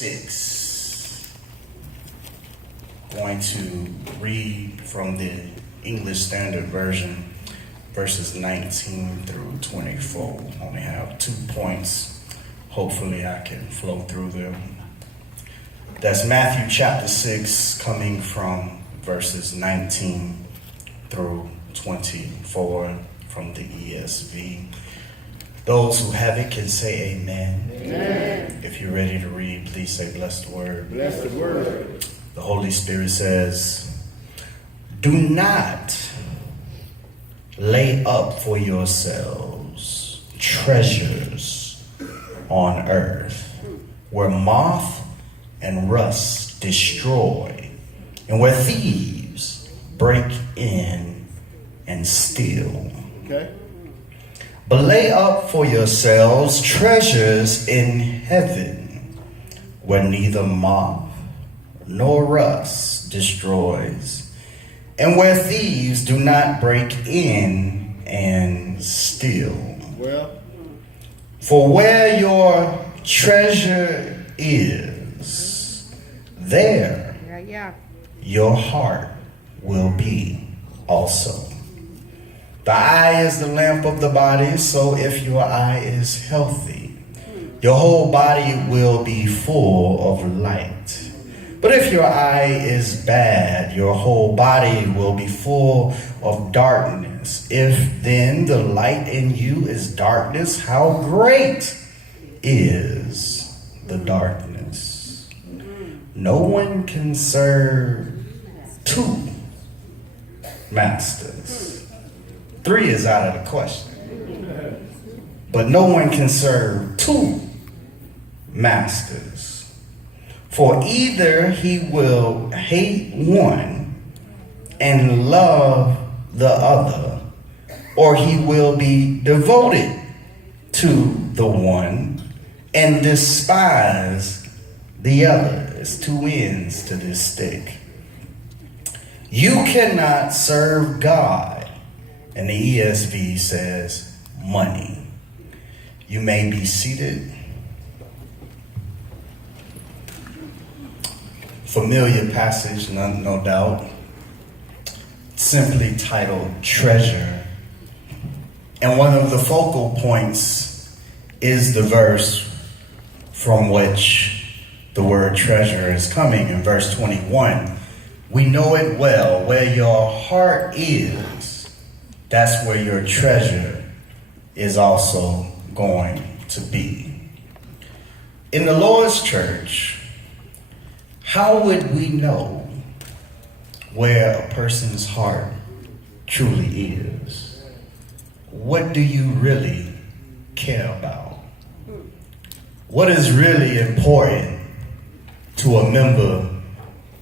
6. Going to read from the English Standard Version, verses 19 through 24. Only have 2 points. Hopefully I can flow through them. That's Matthew chapter 6, coming from verses 19 through 24 from the ESV. Those who have it can say amen. Amen. If you're ready to read, please say bless the word. Bless the word. The Holy Spirit says, "Do not lay up for yourselves treasures on earth, where moth and rust destroy, and where thieves break in and steal. Okay. But lay up for yourselves treasures in heaven, where neither moth nor rust destroys, and where thieves do not break in and steal. Well, For where your treasure is, there your heart will be also. The eye is the lamp of the body, so if your eye is healthy, your whole body will be full of light. But if your eye is bad, your whole body will be full of darkness. If then the light in you is darkness, how great is the darkness? No one can serve 2 masters. 3 is out of the question. But no one can serve 2 masters. For either he will hate one and love the other, or he will be devoted to the one and despise the other. There's 2 ends to this stick. You cannot serve God. And the ESV says money. You may be seated. Familiar passage, no doubt. Simply titled Treasure. And one of the focal points is the verse from which the word treasure is coming in verse 21. We know it well, where your heart is, that's where your treasure is also going to be. In the Lord's church, how would we know where a person's heart truly is? What do you really care about? What is really important to a member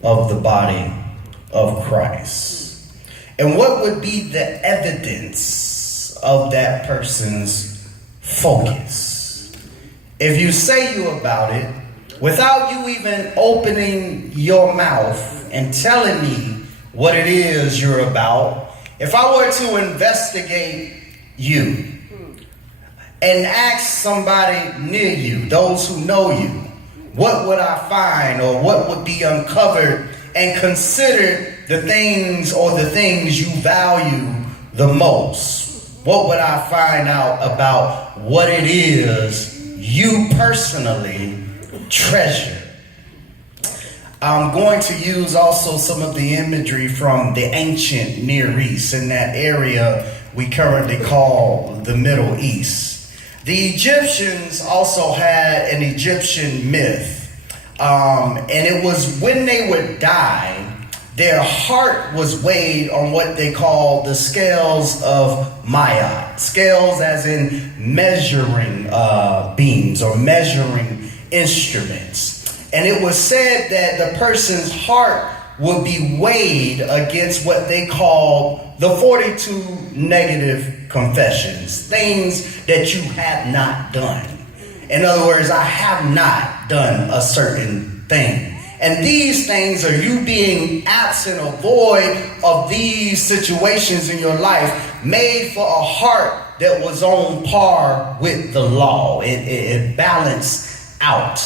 of the body of Christ? And what would be the evidence of that person's focus? If you say you about it, without you even opening your mouth and telling me what it is you're about, if I were to investigate you and ask somebody near you, those who know you, what would I find, or what would be uncovered and considered the things you value the most? What would I find out about what it is you personally treasure? I'm going to use also some of the imagery from the ancient Near East, in that area we currently call the Middle East. The Egyptians also had an Egyptian myth, and it was when they would die, their heart was weighed on what they call the scales of Ma'at. Scales as in measuring beams or measuring instruments. And it was said that the person's heart would be weighed against what they called the 42 negative confessions. Things that you have not done. In other words, I have not done a certain thing. And these things are you being absent or void of these situations in your life, made for a heart that was on par with the law. It balanced out.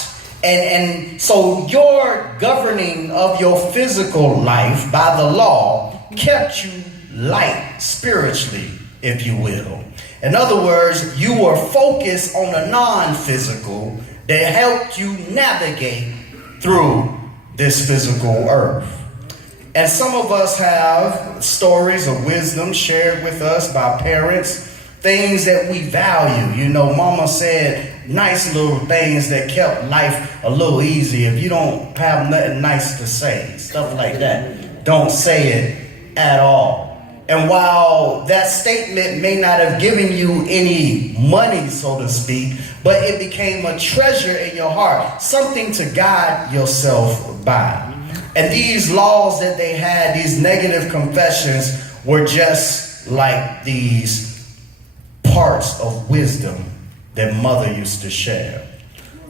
And so your governing of your physical life by the law kept you light spiritually, if you will. In other words, you were focused on the non-physical that helped you navigate through this physical earth. And some of us have stories of wisdom shared with us by parents, things that we value. You know, mama said nice little things that kept life a little easy. If you don't have nothing nice to say, stuff like that, don't say it at all. And while that statement may not have given you any money, so to speak, but it became a treasure in your heart, something to guide yourself by. And these laws that they had, these negative confessions, were just like these parts of wisdom that mother used to share.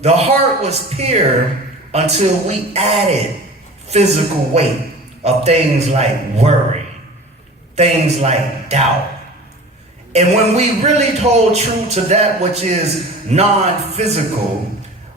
The heart was pure until we added physical weight of things like worry, things like doubt. And when we really hold true to that which is non-physical,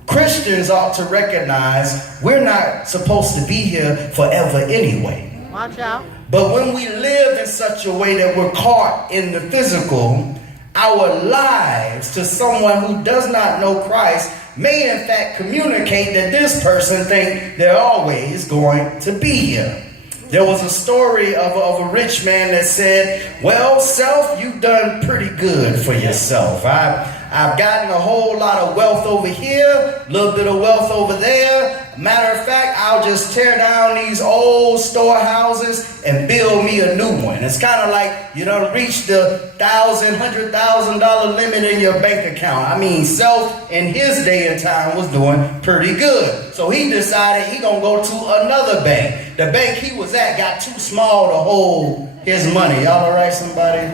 Christians ought to recognize we're not supposed to be here forever anyway. Watch out. But when we live in such a way that we're caught in the physical, our lives to someone who does not know Christ may in fact communicate that this person thinks they're always going to be here. There was a story of a rich man that said, well, self, you've done pretty good for yourself. I've gotten a whole lot of wealth over here, a little bit of wealth over there. Matter of fact, I'll just tear down these old storehouses and build me a new one. It's kind of like you done reached the $100,000 limit in your bank account. I mean, self in his day and time was doing pretty good. So he decided he gonna go to another bank. The bank he was at got too small to hold his money. Y'all all right, somebody?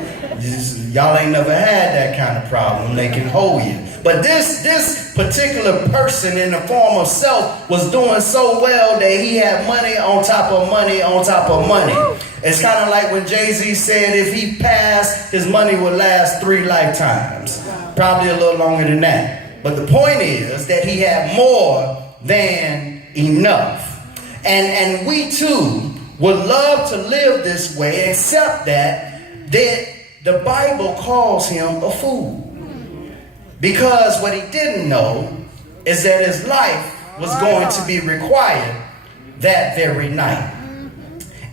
Y'all ain't never had that kind of problem. They can hold you. But this particular person in the form of self was doing so well that he had money on top of money on top of money. It's kind of like when Jay-Z said if he passed, his money would last 3 lifetimes. Probably a little longer than that. But the point is that he had more than enough. And we too would love to live this way, except that the Bible calls him a fool. Because what he didn't know is that his life was going to be required that very night.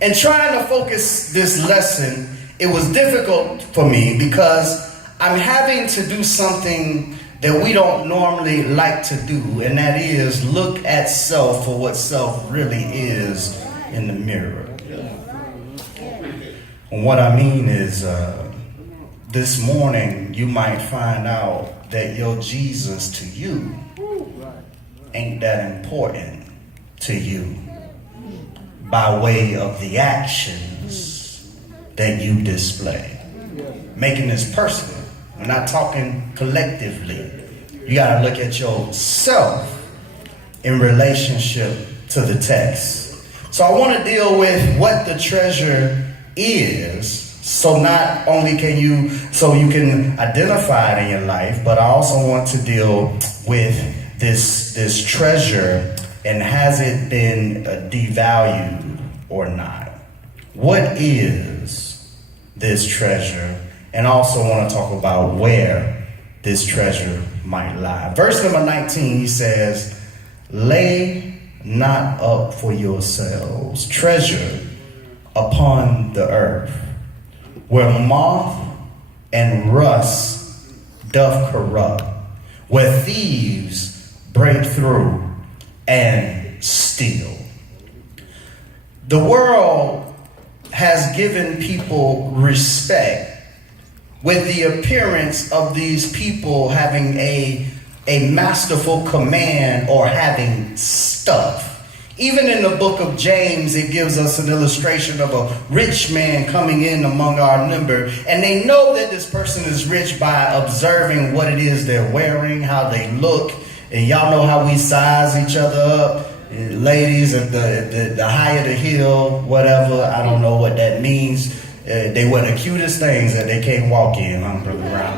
And trying to focus this lesson, it was difficult for me because I'm having to do something that we don't normally like to do, and that is look at self for what self really is in the mirror. And what I mean is this morning you might find out that your Jesus to you ain't that important to you by way of the actions that you display. Making this personal. We're not talking collectively. You got to look at yourself in relationship to the text. So I want to deal with what the treasure is. So not only you can identify it in your life, but I also want to deal with this treasure and has it been devalued or not? What is this treasure? And also want to talk about where this treasure might lie. Verse number 19, he says, lay not up for yourselves treasure upon the earth, where moth and rust doth corrupt, where thieves break through and steal. The world has given people respect with the appearance of these people having a masterful command or having stuff. Even in the book of James, it gives us an illustration of a rich man coming in among our number. And they know that this person is rich by observing what it is they're wearing, how they look. And y'all know how we size each other up. Ladies, at the higher the hill, whatever, I don't know what that means. They wear the cutest things that they can't walk in. I'm Brother Brown.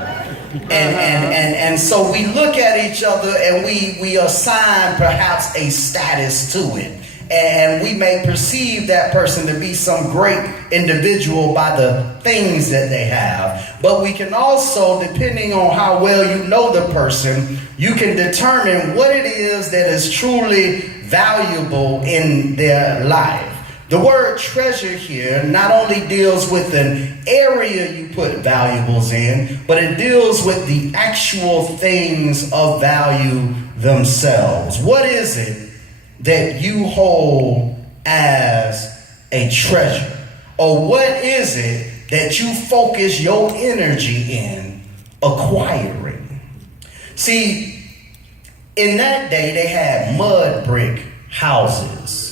And so we look at each other and we assign perhaps a status to it. And we may perceive that person to be some great individual by the things that they have. But we can also, depending on how well you know the person, you can determine what it is that is truly valuable in their life. The word treasure here not only deals with an area you put valuables in, but it deals with the actual things of value themselves. What is it that you hold as a treasure? Or what is it that you focus your energy in acquiring? See, in that day they had mud brick houses.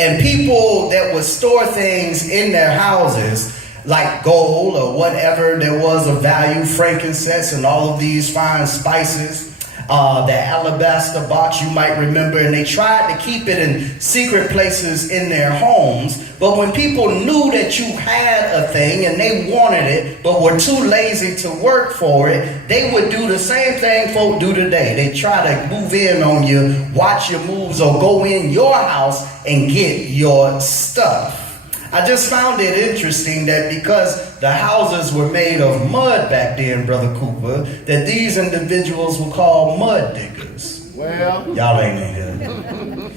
And people that would store things in their houses, like gold or whatever there was of value, frankincense and all of these fine spices, the alabaster box you might remember, and they tried to keep it in secret places in their homes. But when people knew that you had a thing and they wanted it but were too lazy to work for it, they would do the same thing folk do today. They try to move in on you, watch your moves, or go in your house and get your stuff. I just found it interesting that because the houses were made of mud back then, Brother Cooper, that these individuals were called mud diggers. Well, y'all ain't in here.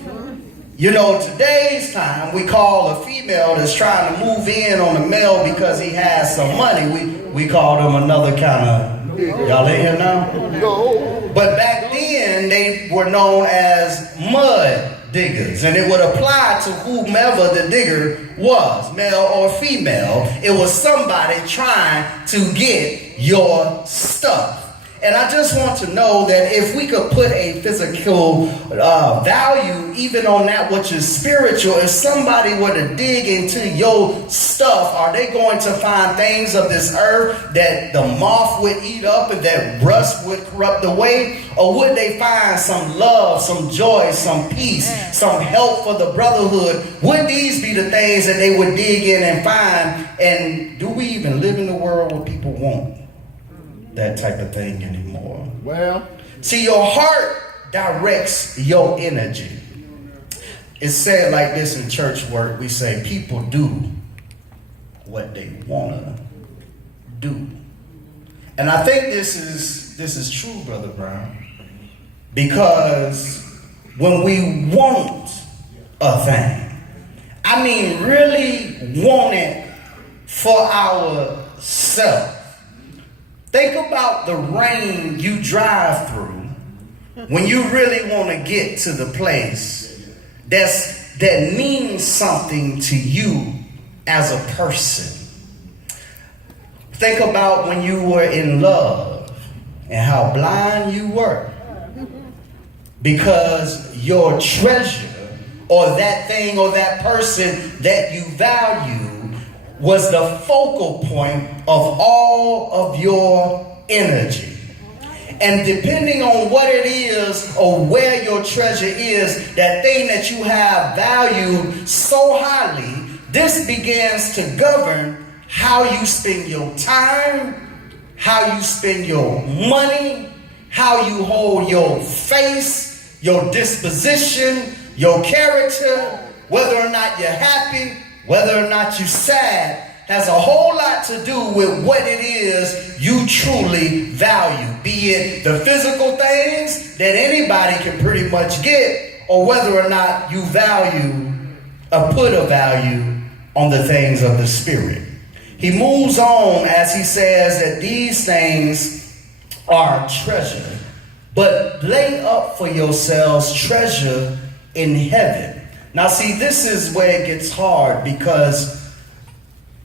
You know, today's time, we call a female that's trying to move in on a male because he has some money. We call them another kind of, y'all in here now? no. But back then, they were known as mud diggers, and it would apply to whomever the digger was, male or female. It was somebody trying to get your stuff. And I just want to know that if we could put a physical value even on that which is spiritual, if somebody were to dig into your stuff, are they going to find things of this earth that the moth would eat up and that rust would corrupt away? Or would they find some love, some joy, some peace, some help for the brotherhood? Would these be the things that they would dig in and find? And do we even live in a world where people want that type of thing anymore? Well, see, your heart directs your energy. It's said like this in church work. We say people do what they want to do. And I think this is true, Brother Brown, because when we want a thing, I mean really want it for ourselves. Think about the rain you drive through when you really want to get to the place that means something to you as a person. Think about when you were in love and how blind you were because your treasure or that thing or that person that you value was the focal point of all of your energy. And depending on what it is or where your treasure is, that thing that you have valued so highly, this begins to govern how you spend your time, how you spend your money, how you hold your face, your disposition, your character, whether or not you're happy, whether or not you're sad, has a whole lot to do with what it is you truly value. Be it the physical things that anybody can pretty much get, or whether or not you value or put a value on the things of the spirit. He moves on as he says that these things are treasure, but lay up for yourselves treasure in heaven. Now see, this is where it gets hard, because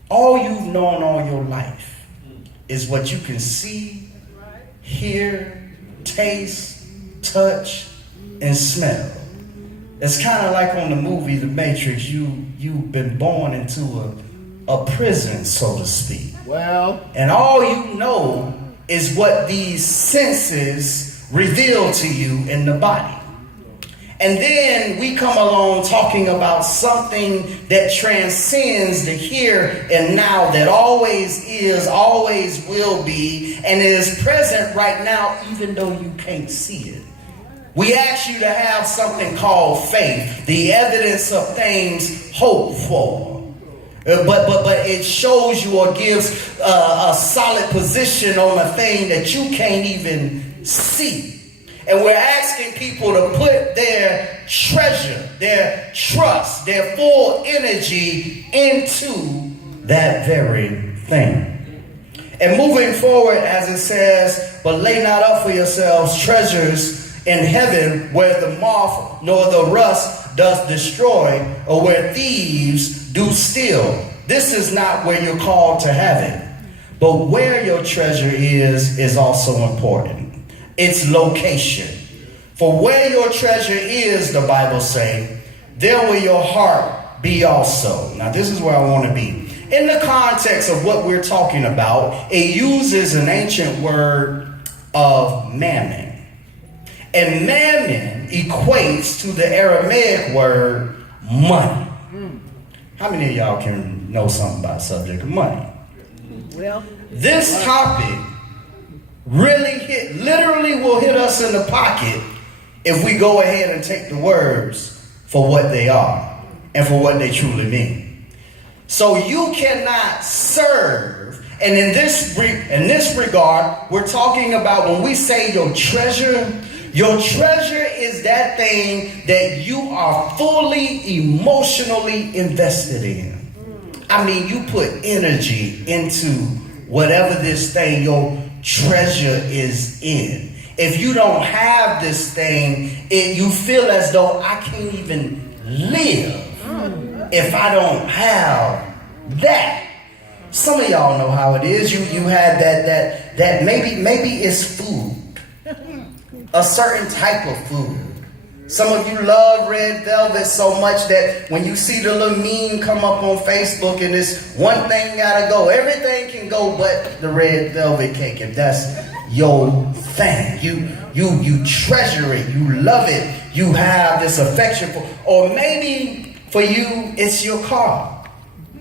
all you've known all your life is what you can see, hear, taste, touch, and smell. It's kind of like on the movie The Matrix. You've been born into a prison, so to speak. well, And all you know is what these senses reveal to you in the body. And then we come along talking about something that transcends the here and now, that always is, always will be, and is present right now, even though you can't see it. We ask you to have something called faith, the evidence of things hoped for. But it shows you or gives a solid position on a thing that you can't even see. And we're asking people to put their treasure, their trust, their full energy into that very thing. And moving forward, as it says, but lay not up for yourselves treasures in heaven, where the moth nor the rust does destroy, or where thieves do steal. This is not where you're called to have it. But where your treasure is also important. Its location. For where your treasure is, the Bible says, there will your heart be also. Now this is where I want to be. In the context of what we're talking about, it uses an ancient word of mammon. And mammon equates to the Aramaic word money. How many of y'all can know something about the subject of money? Well, this topic literally will hit us in the pocket if we go ahead and take the words for what they are and for what they truly mean. So you cannot serve, and in this regard, we're talking about when we say your treasure is that thing that you are fully emotionally invested in. I mean, you put energy into whatever this thing your treasure is in. If you don't have this thing, you feel as though I can't even live if I don't have that. Some of y'all know how it is. You had that maybe it's food. A certain type of food. Some of you love red velvet so much that when you see the little meme come up on Facebook and this one thing gotta go, everything can go but the red velvet cake. If that's your thing, you treasure it, you love it, you have this affection for. Or maybe for you it's your car.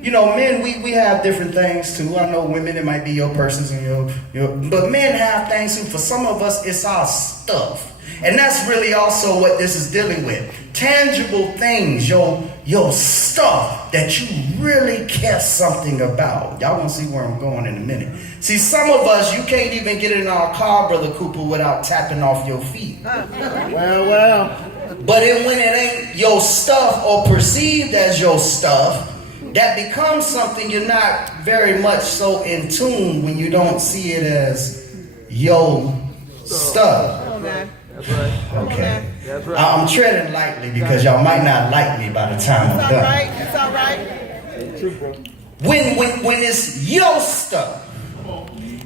You know, men, we have different things too. I know women, it might be your purses and but men have things too. For some of us, it's our stuff. And that's really also what this is dealing with. Tangible things, your stuff that you really care something about. Y'all gonna see where I'm going in a minute. See, some of us, you can't even get in our car, Brother Cooper, without tapping off your feet. Well. But when it ain't your stuff or perceived as your stuff, that becomes something you're not very much so in tune when you don't see it as your stuff. okay. That's right. Okay. That's right. I'm treading lightly because y'all might not like me by the time I'm It's all done. right. It's all right. True, bro. When it's your stuff,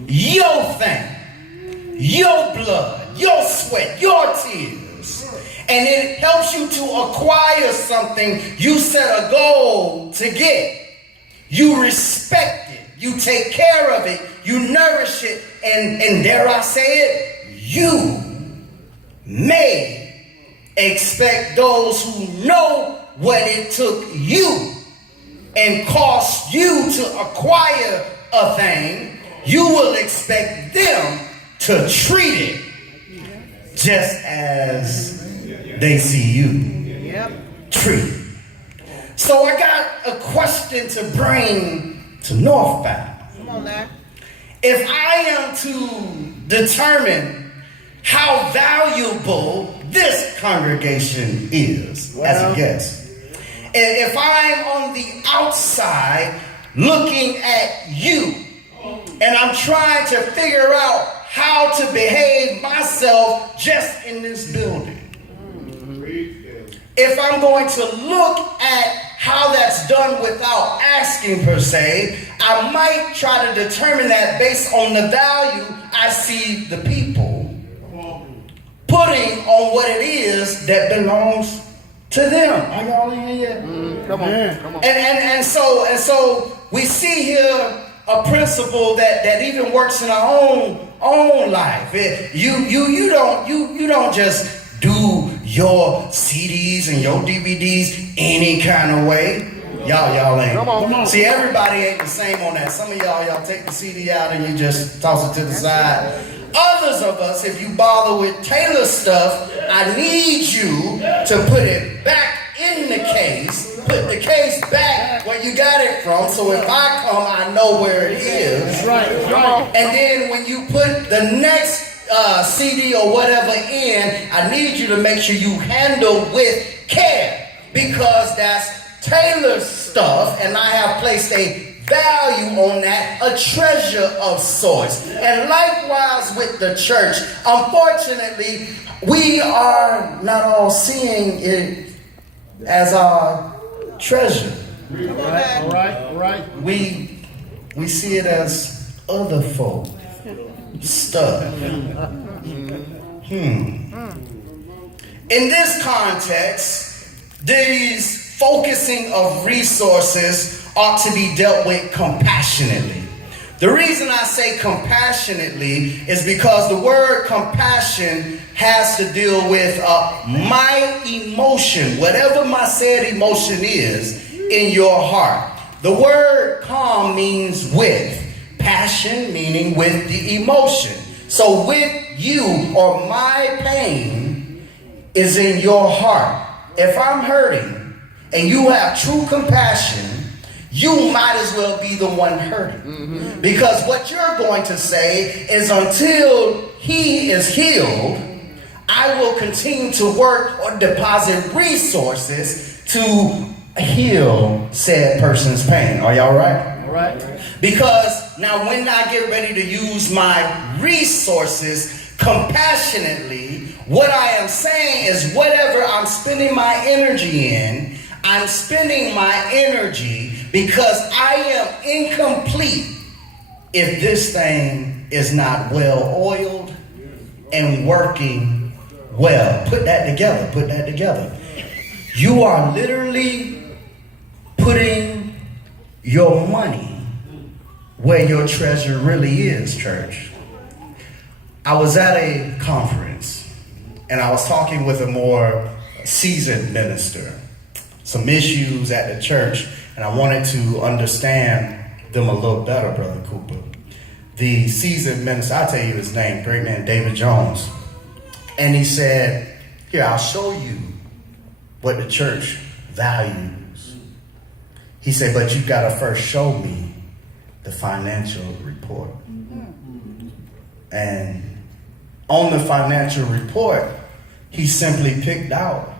your thing, your blood, your sweat, your tears, and it helps you to acquire something you set a goal to get. You respect it. You take care of it. You nourish it. And dare I say it, you may expect those who know what it took you and cost you to acquire a thing, you will expect them to treat it just as they see you Yep. treat it. So I got a question to bring to Northbound. Come on now. If I am to determine how valuable this congregation is as a guest, and if I'm on the outside looking at you, and I'm trying to figure out how to behave myself just in this building, if I'm going to look at how that's done without asking per se, I might try to determine that based on the value I see the people putting on what it is that belongs to them. Are y'all in here yet? Come on. Come on. And so we see here a principle that even works in our own life. You don't just do your CDs and your DVDs any kind of way. Y'all ain't. Come on. See, everybody ain't the same on that. Some of y'all take the CD out and you just toss it to the side. Others of us, if you bother with Taylor stuff, I need you to put it back in the case. Put the case back where you got it from, so if I come, I know where it is. That's right. And then when you put the next CD or whatever in, I need you to make sure you handle with care, because that's Taylor's stuff, and I have placed a value on that, a treasure of sorts. And likewise with the church, unfortunately, we are not all seeing it as our treasure. All right. We see it as other folk stuff. In this context, these focusing of resources ought to be dealt with compassionately. The reason I say compassionately is because the word compassion has to deal with my emotion, whatever my said emotion is in your heart. The word calm means with, passion meaning with the emotion. So with you, or my pain is in your heart. If I'm hurting and you have true compassion, you might as well be the one hurting. Because what you're going to say is, until he is healed, I will continue to work or deposit resources to heal said person's pain. Are y'all right? All right. Because now when I get ready to use my resources compassionately, what I am saying is, whatever I'm spending my energy in, I'm spending my energy because I am incomplete if this thing is not well oiled and working well. Put that together. You are literally putting your money where your treasure really is, church. I was at a conference and I was talking with a more seasoned minister. Some issues at the church, and I wanted to understand them a little better, Brother Cooper. The seasoned minister, I'll tell you his name, great man, David Jones. And he said, here, I'll show you what the church values. He said, but you've got to first show me the financial report. And on the financial report, he simply picked out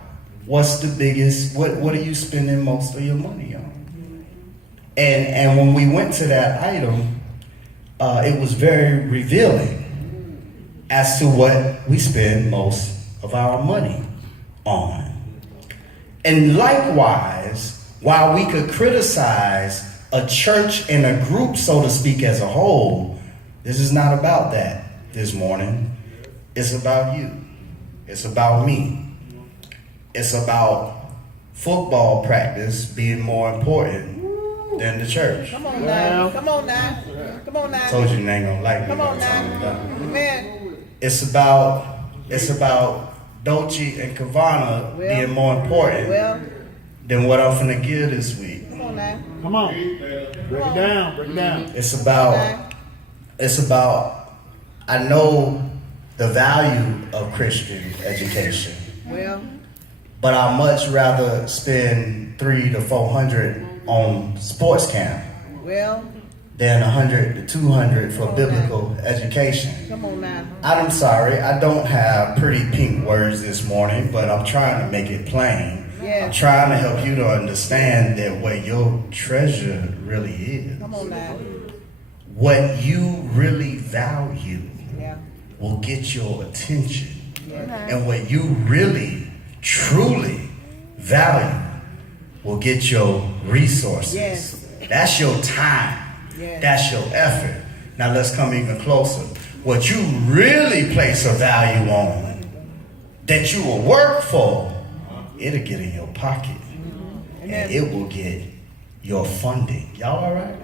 what's the biggest, what are you spending most of your money on? And when we went to that item, it was very revealing as to what we spend most of our money on. And likewise, while we could criticize a church and a group, so to speak, as a whole, this is not about that this morning. It's about you. It's about me. It's about football practice being more important than the church. Come on now. Come on now. Come on now. Told you you ain't gonna like me. Come on now. Amen. It's about Dolce and Gabbana being more important than what I'm finna give this week. Come on now. Come on. Break it down. It's about, I know the value of Christian education. Well, But I'd much rather spend $300 to $400 on sports camp than $100 to $200 for biblical education. Come on now. I'm sorry, I don't have pretty pink words this morning, but I'm trying to make it plain. Yeah. I'm trying to help you to understand that where your treasure really is, Come on now. what you really value Yeah. will get your attention. Yeah. And what you really truly value will get your resources. Yes. That's your time. Yes. That's your effort. Now let's come even closer. What you really place a value on, that you will work for, it'll get in your pocket. And it will get your funding. Y'all all right?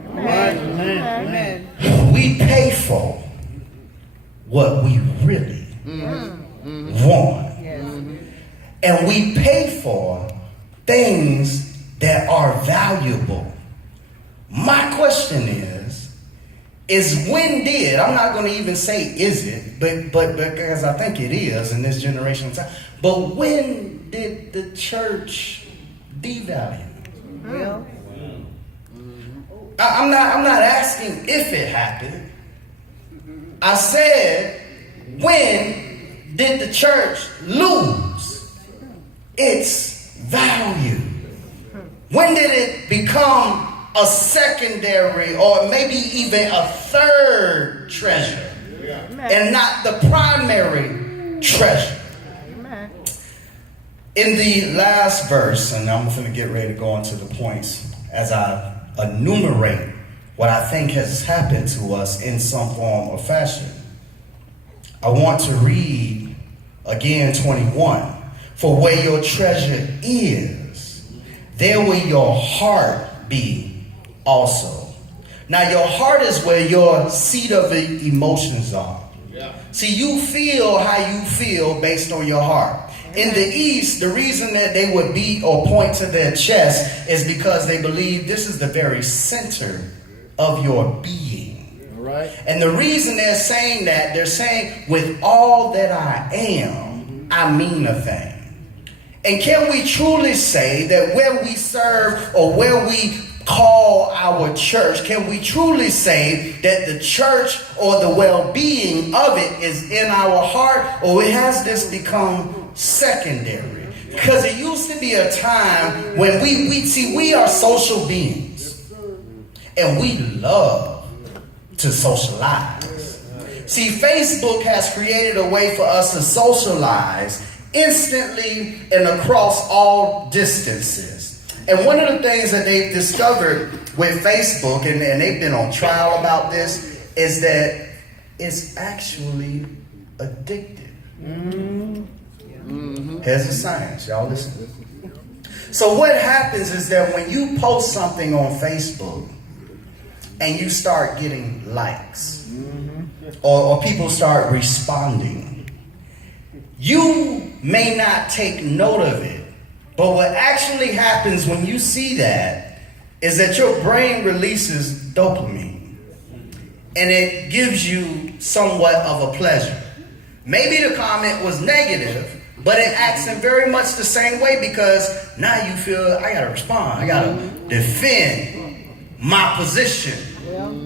Amen. We pay for what we really want. Yes. and we pay for things that are valuable. My question is when did, I'm not going to even say is it, but because I think it is in this generation of time, but when did the church devalue? Well, I'm not asking if it happened. I said, when did the church lose its value? When did it become a secondary or maybe even a third treasure and not the primary treasure? In the last verse, and I'm going to get ready to go into the points as I enumerate what I think has happened to us in some form or fashion. I want to read again 21. For where your treasure is, there will your heart be also. Now your heart is where your seat of emotions are. See, you feel how you feel based on your heart. In the East, the reason that they would beat or point to their chest is because they believe this is the very center of your being. All right. And the reason they're saying that, they're saying, with all that I am, I mean a thing. And can we truly say that where we serve or where we call our church, can we truly say that the church or the well-being of it is in our heart, or has this become secondary? Because it used to be a time when we are social beings and we love to socialize. See, Facebook has created a way for us to socialize instantly and across all distances. And one of the things that they've discovered with Facebook, and they've been on trial about this, is that it's actually addictive. Here's the science, y'all listen. So what happens is that when you post something on Facebook and you start getting likes, or people start responding, you may not take note of it. But what actually happens when you see that is that your brain releases dopamine. And it gives you somewhat of a pleasure. Maybe the comment was negative, but it acts in very much the same way, because now you feel, I gotta respond. I gotta defend my position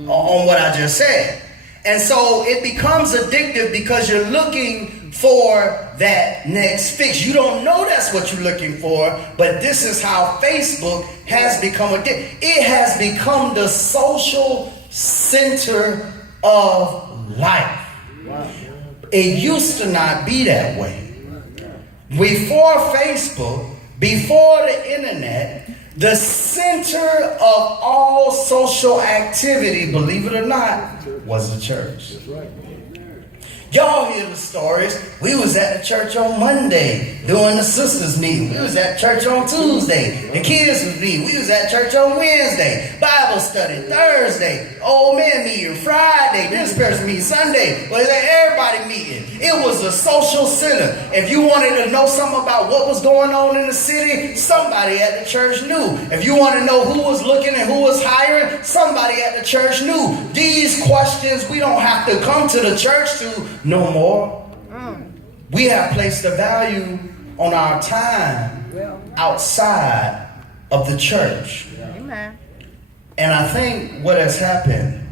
on what I just said. And so it becomes addictive because you're looking for that next fix. You don't know that's what you're looking for, but this is how Facebook has become addictive. It has become the social center of life. It used to not be that way. Before Facebook, before the internet, the center of all social activity, believe it or not, was the church. Y'all hear the stories. We was at the church on Monday doing the sisters meeting. We was at church on Tuesday. The kids was meeting. We was at church on Wednesday. Bible study Thursday. Old man meeting Friday. This person meeting Sunday. Well, everybody meeting. It was a social center. If you wanted to know something about what was going on in the city, somebody at the church knew. If you want to know who was looking and who was hiring, somebody at the church knew. These questions we don't have to come to the church to no more. We have placed a value on our time outside of the church. Amen. And I think what has happened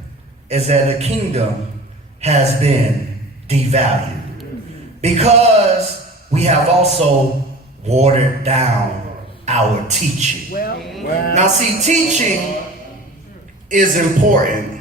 is that the kingdom has been devalued because we have also watered down our teaching. Now see, teaching is important.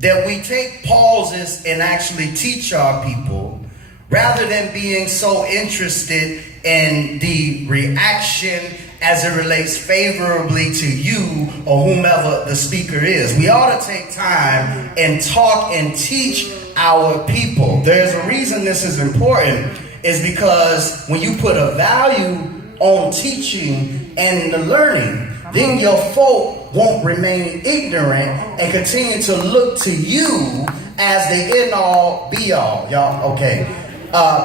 That we take pauses and actually teach our people rather than being so interested in the reaction as it relates favorably to you or whomever the speaker is. We ought to take time and talk and teach our people. There's a reason this is important, is because when you put a value on teaching and the learning, then your folk won't remain ignorant and continue to look to you as the end all be all. Y'all, okay.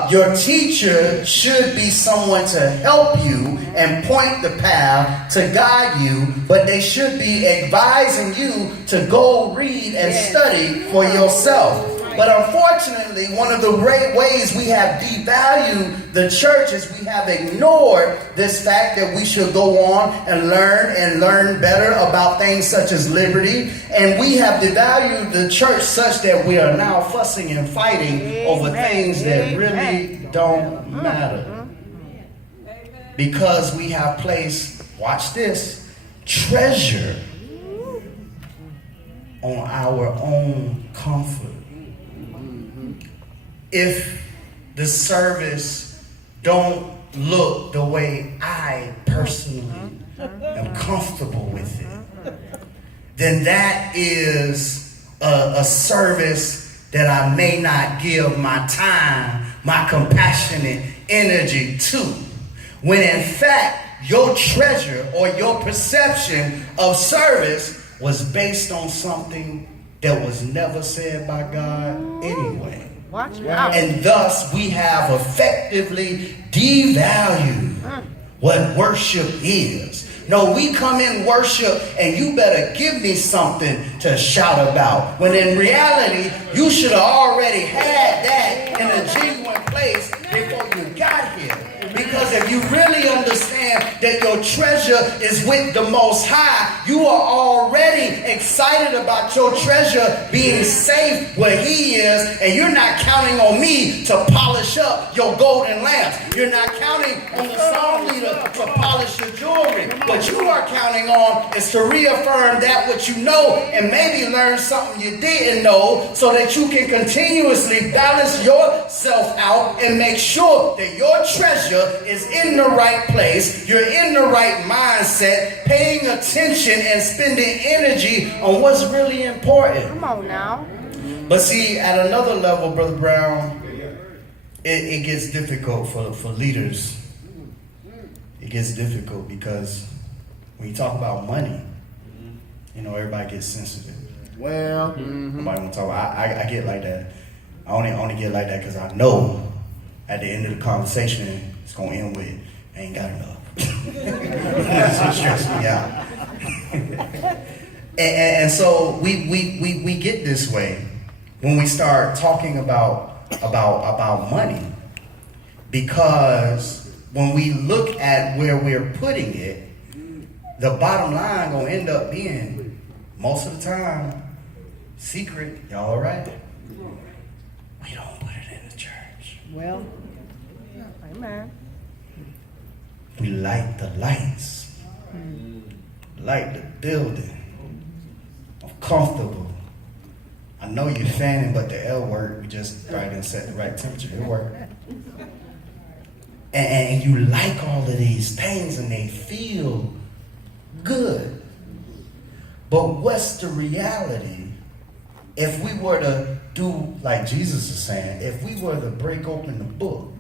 Your teacher should be someone to help you and point the path to guide you, but they should be advising you to go read and study for yourself. But unfortunately, one of the ways we have devalued the church is we have ignored this fact that we should go on and learn better about things such as liberty. And we have devalued the church such that we are now fussing and fighting over things that really don't matter. Because we have placed, watch this, treasure on our own comfort. If the service don't look the way I personally am comfortable with it, then that is a service that I may not give my time, my compassionate energy to. When in fact, your treasure or your perception of service was based on something that was never said by God anyway. Watch out. And thus we have effectively devalued what worship is. No, we come in worship and you better give me something to shout about. When in reality, you should have already had that in a genuine place before you got here. Because if you really understand that your treasure is with the Most High, you are already excited about your treasure being safe where He is, and you're not counting on me to polish up your golden lamps. You're not counting on the song leader to polish your jewelry. What you are counting on is to reaffirm that what you know and maybe learn something you didn't know so that you can continuously balance yourself out and make sure that your treasure is in the right place, you're in the right mindset, paying attention and spending energy on what's really important. Come on now. But see, at another level, Brother Brown, it gets difficult for leaders. It gets difficult because when you talk about money, you know, everybody gets sensitive. Well, Nobody want to talk. I get like that. I only get like that because I know at the end of the conversation, it's going to end with, I ain't got enough. That's what stressed me out. and so we get this way when we start talking about money. Because when we look at where we're putting it, the bottom line going to end up being, most of the time, secret. Y'all all right? We don't put it in the church. Well, amen. We light the lights, light the building. I'm comfortable. I know you're fanning, but the L word, we just probably didn't set the right temperature. It worked. And you like all of these things and they feel good. But what's the reality? If we were to do like Jesus is saying, if we were to break open the book